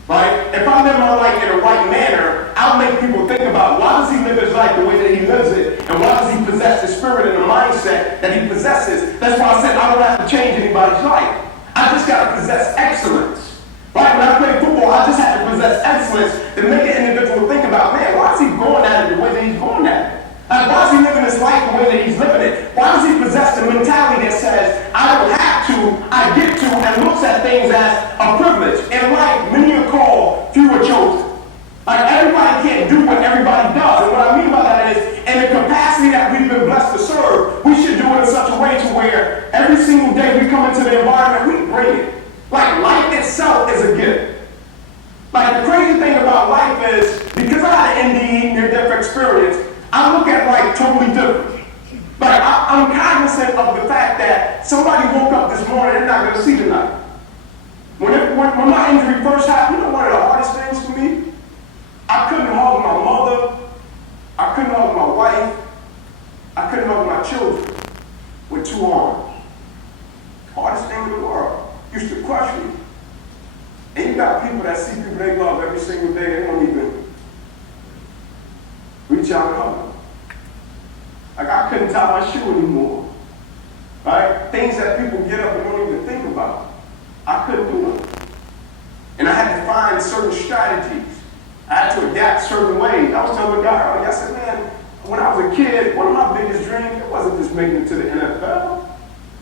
Right? If I live my life in a right manner, I'll make people think about why does he live his life the way that he lives it, and why does he possess the spirit and the mindset that he possesses. That's why I said I don't have to change anybody's life. I just got to possess excellence. Right? When I play football, I just have to possess excellence to make an individual think about, man, why is he going at it the way that he's going at it? Why is he living his life the way that he's living it? Why does he possess the mentality that says, I don't have to, I get to, and looks at things as a privilege? In life, many are called, few are chosen. Like, everybody can't do what everybody does. And what I mean by that is, in the capacity that we've been blessed to serve, we should do it in such a way to where every single day we come into the environment, we bring it. Like, life itself is a gift. Like, the crazy thing about life is, because I had an NDE, near-death experience, I look at life totally different. Like, I'm cognizant of the fact that somebody woke up this morning and they're not going to see tonight. When my injury first happened, you know one of the hardest things for me? I couldn't hug my mother. I couldn't hug my wife. I couldn't hug my children with 2 arms. Hardest thing in the world. Used to crush me. And you got people that see people they love every single day, they don't even reach out and hug them. Like I couldn't tie my shoe anymore. Right? Things that people get up and don't even think about. I couldn't do them. And I had to find certain strategies. I had to adapt certain ways. I was telling the guy earlier, I said, man, when I was a kid, one of my biggest dreams, it wasn't just making it to the NFL.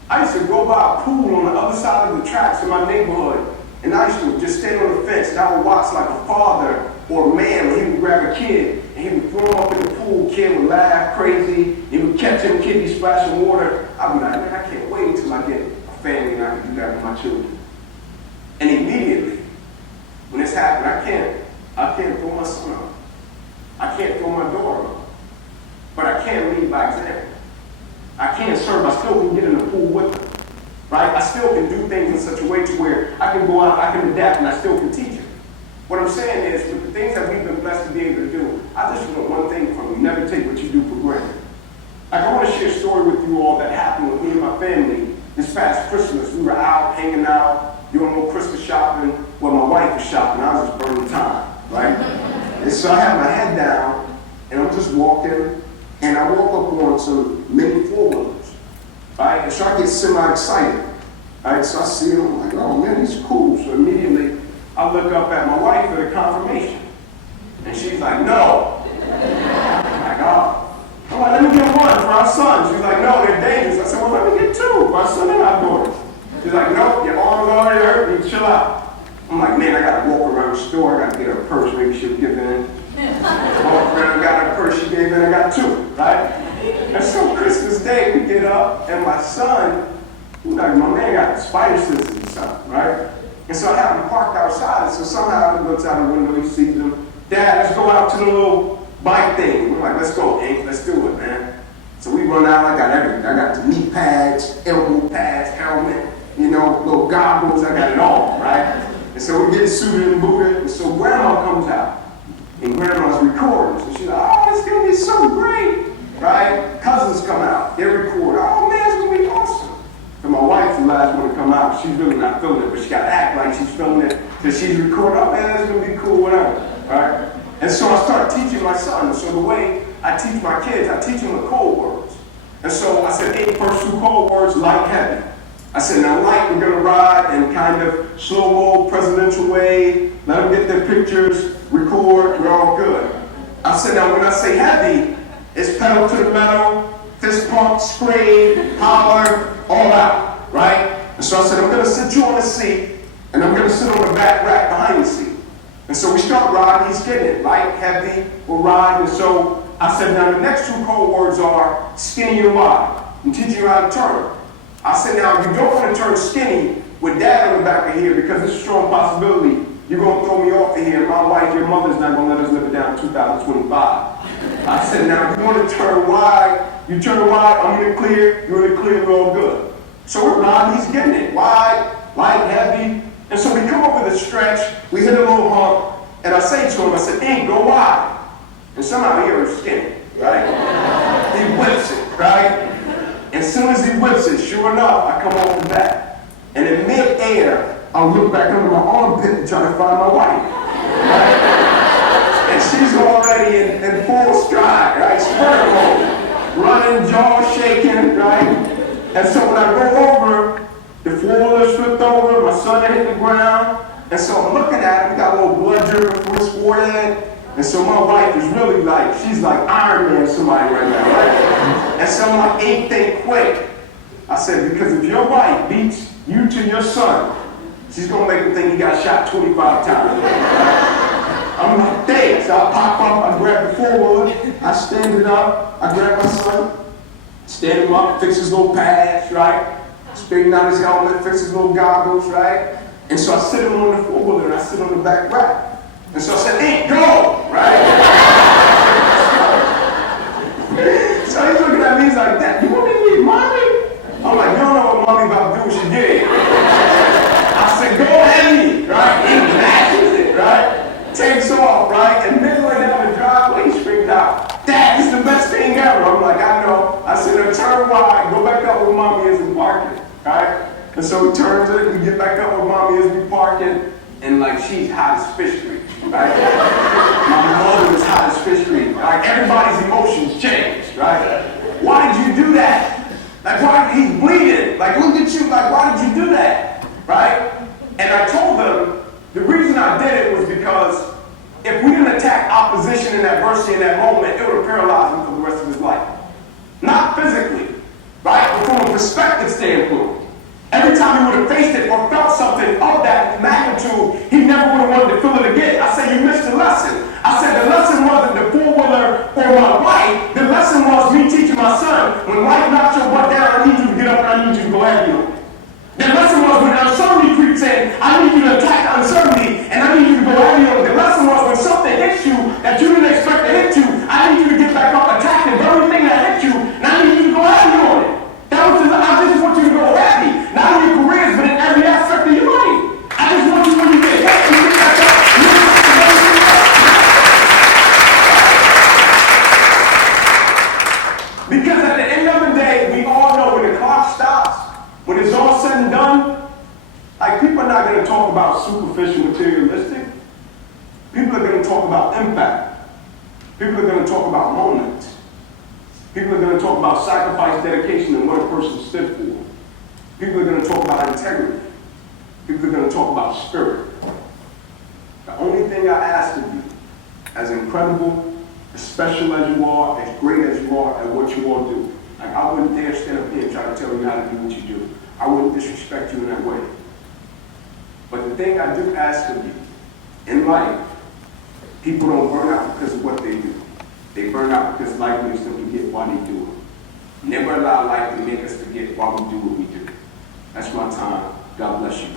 I used to go by a pool on the other side of the tracks in my neighborhood, and I used to just stand on the fence, and I would watch like a father or a man when he would grab a kid, and he would throw him up in the pool, kid would laugh crazy, he would catch him, kid be splashing water. I'd be like, man, I can't wait until I get a family and I can do that with my children. And immediately, when this happened, I can't throw my son up. I can't throw my daughter up. But I can lead by example. I can serve. I still can get in the pool with them. Right? I still can do things in such a way to where I can go out, I can adapt, and I still can teach them. What I'm saying is, with the things that we've been blessed to be able to do, I just want one thing from you. Never take what you do for granted. Like, I want to share a story with you all that happened with me and my family this past Christmas. We were out, hanging out, doing a little Christmas shopping. Well, my wife was shopping. I was just burning time, right? And so I had my head down, and I'm just walking, and I walk up on some mini four-wheelers, right? And so I get semi-excited, right? So I see them, I'm like, oh man, these are cool. So immediately, I look up at my wife for the confirmation. And she's like, no. I'm like, oh. I'm like, let me get one for our son. She's like, no, they're dangerous. I said, well, let me get 2 for our son and our daughter. She's like, nope, your arm's already hurt, you chill out. I'm like, man, I gotta walk around the store, I gotta get her a purse, maybe she'll give in. Walk around, got her purse, she gave in, I got 2, right? And so Christmas Day, we get up, and my son, like, my man got spider senses and something, right? And so I have him parked outside, and so somehow he looks out the window, he sees him. Dad, let's go out to the little bike thing. We're like, let's go, Hank, let's do it, man. So we run out, I got everything. I got the knee pads, elbow pads, helmet, little goggles, I got it all, right? And so we get suited and booted, and so Grandma comes out, and Grandma's recording. So she's like, oh, it's gonna be so great, right? Cousins come out, they record, oh man, it's gonna be awesome. And my wife's the last one to come out. She's really not feeling it, but she gotta act like she's feeling it, because she's recording, oh man, it's gonna be cool, whatever, right? And so I start teaching my son, and so the way I teach my kids, I teach them the code words. And so I said, 8 first 2 code words, light, heavy. I said, now light, we're gonna ride in kind of slow-mo, presidential way, let them get their pictures, record, we're all good. I said, now when I say heavy, it's pedal to the metal, fist pump, scream, holler, all out, right? And so I said, I'm gonna sit you on the seat, and I'm gonna sit on the back rack behind the seat. And so we start riding, he's getting it, light, heavy, we're riding, and so I said, now the next 2 code words are skinny and wide. I'm teaching you how to turn. I said, now if you don't want to turn skinny with Dad on the back of here, because it's a strong possibility, you're going to throw me off of here. My wife, your mother's not going to let us live it down in 2025. I said, now if you want to turn wide, you turn wide, I'm in the clear, you're in the clear, we're all good. So we're riding, he's getting it, wide, light, heavy. And so we come up with a stretch, we hit a little hump, and I say to him, I said, Ink, go wide. And somehow he was skinny, right? He whips it, right? And as soon as he whips it, sure enough, I come off the back. And in mid-air, I look back under my armpit and try to find my wife. Right? And she's already in full stride, right? Spurt mode, running, jaw shaking, right? And so when I go over, the 4-wheeler flipped over, my son hit the ground. And so I'm looking at him, he got a little blood dripping from his forehead. And so my wife is really like, she's like Iron Man somebody right now, right? And so I'm like, Ink, think quick. I said, because if your wife beats you to your son, she's gonna make him think he got shot 25 times. I'm like, thanks. I pop up, I grab the 4-wheeler, I stand it up, I grab my son, stand him up, fix his little pads, right? Straighten out his helmet, fix his little goggles, right? And so I sit him on the 4-wheeler and I sit on the back rack. And so I said, Ink, go, right? So he's looking at me, he's like, Dad, you want me to leave mommy? I'm like, you don't know what mommy about to do when she get it. I said, go heavy, right? Ink matches it, right? Takes off, right? And midway down the driveway, he screamed out, Dad, this is the best thing ever. I'm like, I know. I said, turn right, go back up where mommy is and park it, right? And so we turn to it, we get back up where mommy is, we park it, and like she's hot as fish grease, right? My mother was hot as fish grease. Like everybody's emotions changed, right? Why did you do that? Like why he's bleeding? Like look at you, like why did you do that? Right? And I told them the reason I did it was because if we didn't attack opposition and adversity in that moment, it would have paralyzed him for the rest of his life. Not physically, right? But from a perspective standpoint. Every time he would have faced it or felt something of that magnitude, he never would have wanted to feel it again. I said, you missed the lesson. I said, the lesson wasn't the four-wheeler or my wife. The lesson was me teaching my son, when life knocks your butt down, I need you to get up and I need you to go after you. The lesson was when uncertainty creeps in, I need you to attack uncertainty and I need you to go after you. The lesson was when something hits you that you didn't expect to hit you, I need you to get back up, attack the very thing that hit you, and I need you to go after you on it. That was just, I just want you to go happy, not in your careers, but in every aspect of your life. I just want you when you get hit, you get back up, you get back up. Because at the end of the day, we all know when the clock stops, when it's all said and done, like people are not going to talk about superficial materialistic. People are going to talk about impact. People are going to talk about moments. People are going to talk about sacrifice, dedication, and what a person stood for. People are going to talk about integrity. People are going to talk about spirit. The only thing I ask of you, as incredible, as special as you are, as great as you are, at what you all do, like I wouldn't dare stand up here and try to tell you how to do what you do. I wouldn't disrespect you in that way. But the thing I do ask of you, in life, people don't burn out because of what they do. They burn out because life makes them forget why they do it. Never allow life to make us forget why we do what we do. That's my time. God bless you.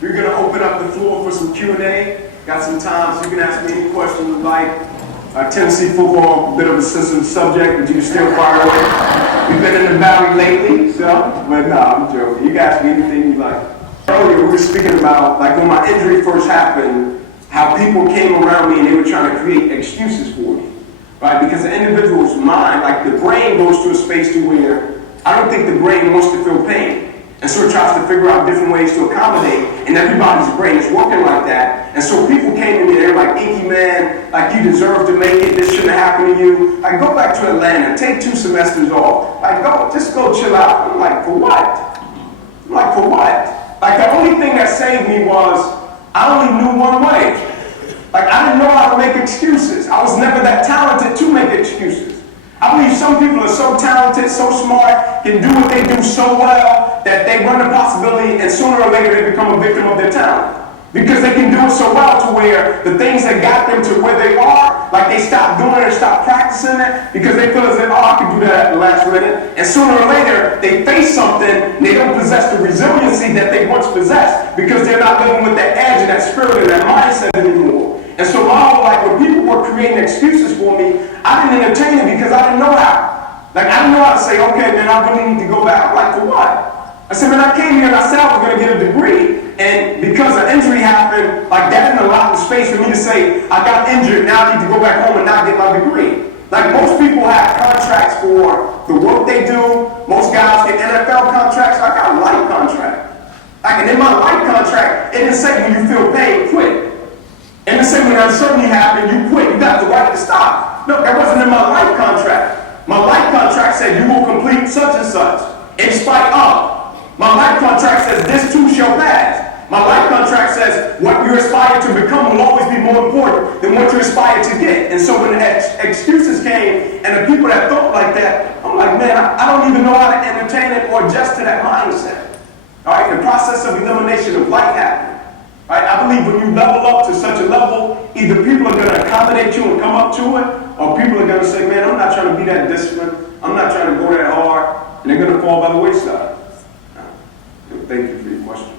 We're going to open up the floor for some Q&A. Got some time, so you can ask me any question you like. Tennessee football, a bit of a sensitive subject, but you can still fire away. We've been in the valley lately, but no, I'm joking. You can ask me anything you like. Earlier, we were speaking about, like when my injury first happened, how people came around me and they were trying to create excuses for me, right? Because the individual's mind, like the brain goes to a space to where I don't think the brain wants to feel pain. And so it tries to figure out different ways to accommodate, and everybody's brain is working like that. And so people came to me, they're like, Inky, man, like you deserve to make it, this shouldn't have happened to you. Like go back to Atlanta, take 2 semesters off. Like just go chill out. I'm like, for what? I'm like, for what? Like the only thing that saved me was, I only knew one way. Like I didn't know how to make excuses. I was never that talented to make excuses. I believe some people are so talented, so smart, can do what they do so well, that they run the possibility and sooner or later they become a victim of their talent. Because they can do it so well to where the things that got them to where they are, like they stop doing it or stop practicing it because they feel as if, oh, I can do that at the last minute. And sooner or later, they face something and they don't possess the resiliency that they once possessed because they're not living with that edge and that spirit and that mindset anymore. And so like when people were creating excuses for me, I didn't entertain it because I didn't know how. Like I didn't know how to say, okay, man, I really need to go back. I'm like, for what? I said, man, I came here and I said I was going to get a degree. And because an injury happened, like that didn't allow the space for me to say, I got injured, now I need to go back home and not get my degree. Like most people have contracts for the work they do. Most guys get NFL contracts. I got a life contract. Like, and in my life contract, it didn't say when you feel pain, quit. And the same when uncertainty happened, you quit. You got the right to stop. No, that wasn't in my life contract. My life contract said you will complete such and such in spite of. My life contract says this too shall pass. My life contract says what you aspire to become will always be more important than what you aspire to get. And so when the excuses came and the people that thought like that, I'm like, man, I don't even know how to entertain it or adjust to that mindset. All right, the process of elimination of life happened. Right? I believe when you level up to such a level, either people are going to accommodate you and come up to it, or people are going to say, man, I'm not trying to be that disciplined, I'm not trying to go that hard, and they're going to fall by the wayside. Thank you for your question.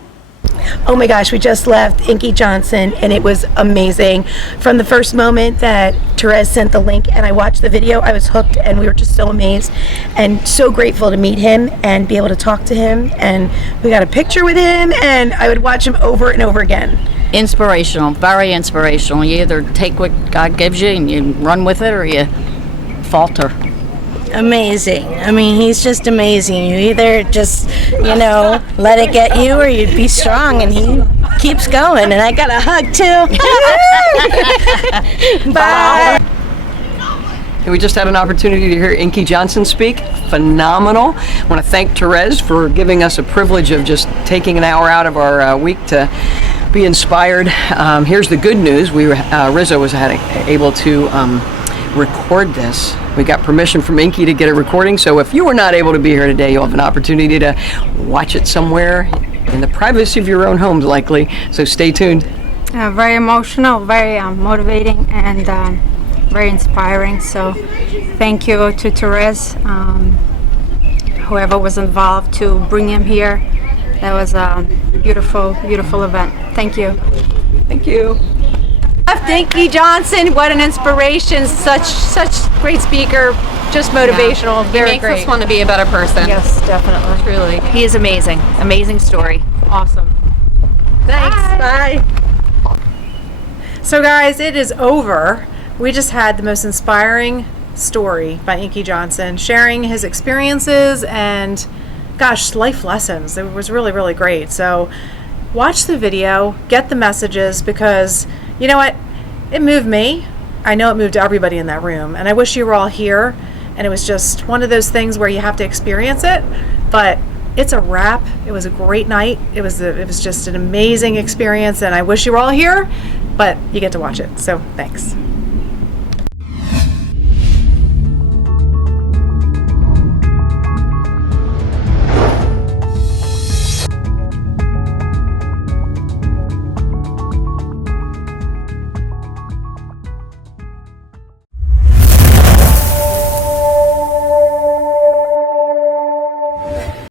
oh my gosh, we just left Inky Johnson, and it was amazing. From the first moment that Terese sent the link and I watched the video, I was hooked, and we were just so amazed and so grateful to meet him and be able to talk to him. And we got a picture with him, and I would watch him over and over again. Inspirational, very inspirational. You either take what God gives you and you run with it, or you falter. Amazing. I mean, he's just amazing. You either just, let it get you, or you'd be strong, and he keeps going. And I got a hug too. Bye. We just had an opportunity to hear Inky Johnson speak. Phenomenal. I want to thank Terese for giving us a privilege of just taking an hour out of our week to be inspired. Here's the good news. Rizzo was able to record this. We got permission from Inky to get a recording, so if you were not able to be here today, you'll have an opportunity to watch it somewhere in the privacy of your own homes, likely. So stay tuned. Very emotional, very motivating, and very inspiring. So thank you to Terese, whoever was involved to bring him here. That was a beautiful, beautiful event. Thank you. Thank you. Inky Johnson, what an inspiration! Such great speaker, just motivational, very He makes great. us want to be a better person. Yes, definitely. Truly. He is amazing. Amazing story. Awesome. Thanks. Bye. So guys, it is over. We just had the most inspiring story by Inky Johnson, sharing his experiences and, gosh, life lessons. It was really, really great. So watch the video, get the messages, because you know what? It moved me. I know it moved everybody in that room, and I wish you were all here. And it was just one of those things where you have to experience it, but it's a wrap. It was a great night. It was just an amazing experience, and I wish you were all here, but you get to watch it. So thanks.